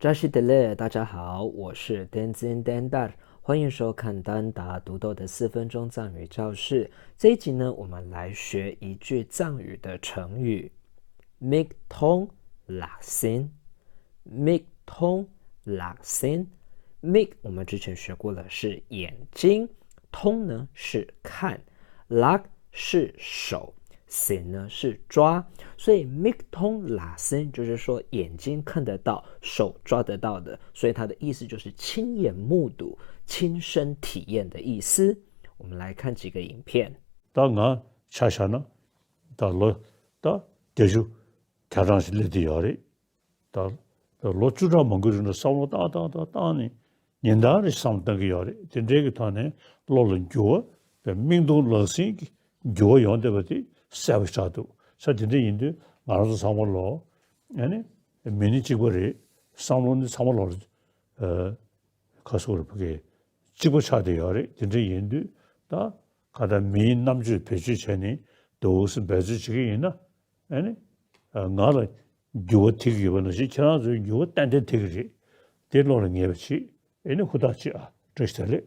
扎西德勒，大家好，我是 Denzin Dendar，欢迎收看丹达独豆的4分钟藏语教室。这一集呢，我们来学一句藏语的成语 "Mig Tong Lạc Sinh"。Mig Tong Lạc Sinh，Mig 我们之前学过了，是眼睛，通呢是看，Lạc 是手。sin 呢是抓，所以 mig tong la sin 就是说眼睛看得到，手抓得到的，所以它的意思就是亲眼目睹、亲身体验的意思。我们来看几个影片。다가 차샤나 달로 다 대주 가랑실레디 요리 다 로추라 몽고르는 싸워 다다다다니 년다리 상당히 요리 진짜게 타네 로른 교 민도 러시 교 연대버디 사위사도 사진데 인도 말아서 상월로 아니 미니 찍거리 상론의 상월로 가서 그렇게 집어차대요리 진짜 인도 다 가다 미인 남주 배주 전에 도스 배주직이 있나 아니 나를 교티기 원하시 지나서 요 단대 되지 대로는 예치 얘는 후다치아这是的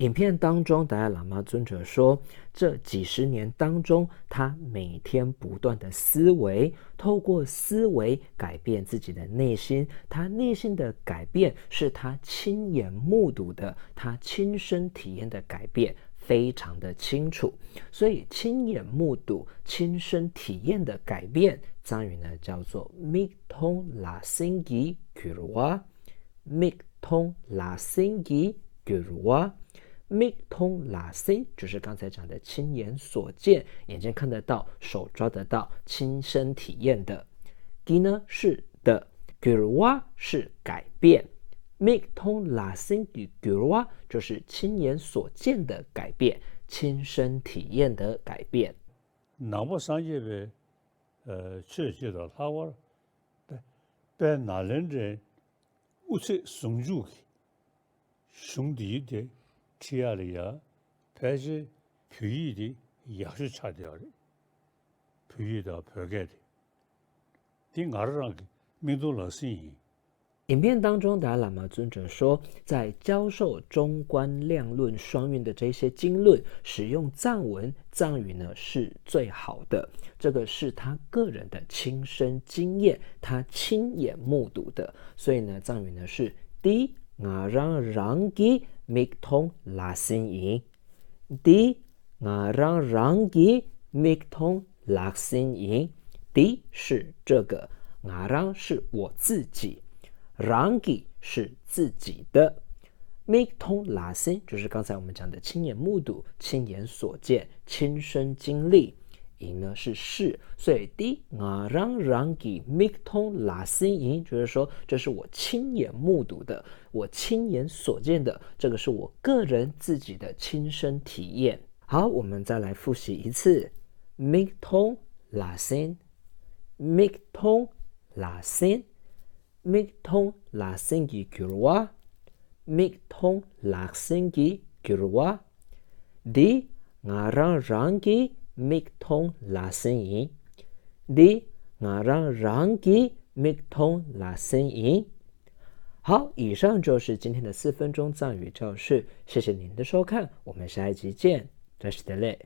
影片当中，达赖喇嘛尊者说，这几十年当中，他每天不断的思维，透过思维改变自己的内心。他内心的改变是他亲眼目睹的，他亲身体验的改变，非常的清楚。所以，亲眼目睹、亲身体验的改变，藏语呢叫做 "mig tong la singi gurwa"。mig tong la singi gurwa。mig tong la sin 就是刚才讲的亲眼所见，眼睛看得到，手抓得到，亲身体验的。gi 呢是的 gurwa 是改变。mig tong la sin gurwa 就是亲眼所见的改变，亲身体验的改变。나무 산제베 최제도 하워 배 나른제 우체 송주기 슝디데 티아리아 배지 bü이디 약수 차대어리 bü이다 벽에디 딩아르랑 민도러시影片当中，达赖喇嘛尊者说，在教授中观量论双运的这些经论，使用藏文、藏语呢是最好的。这个是他个人的亲身经验，他亲眼目睹的。所以呢，藏语呢是 di ngarang rangi mig tong la sin yin。di ngarang rangi mig tong la sin yin。di 是这个，ngarang 是我自己。rangi 是自己的 mig tong la sin 就是刚才我们讲的亲眼目睹、亲眼所见、亲身经历。in 呢是，所以 di ngarang rangi mig tong la sin in 就是说这是我亲眼目睹的，我亲眼所见的，这个是我个人自己的亲身体验。好，我们再来复习一次 mig tong la sin mig tong la sin。mig tong la singi gurwa，mig tong la singi gurwa，di ngarang rangi mig tong la sin yin，di ngarang rangi mig tong la sin yin。好，以上就是今天的4分钟藏语教室，谢谢您的收看，我们下一集见，扎西德勒。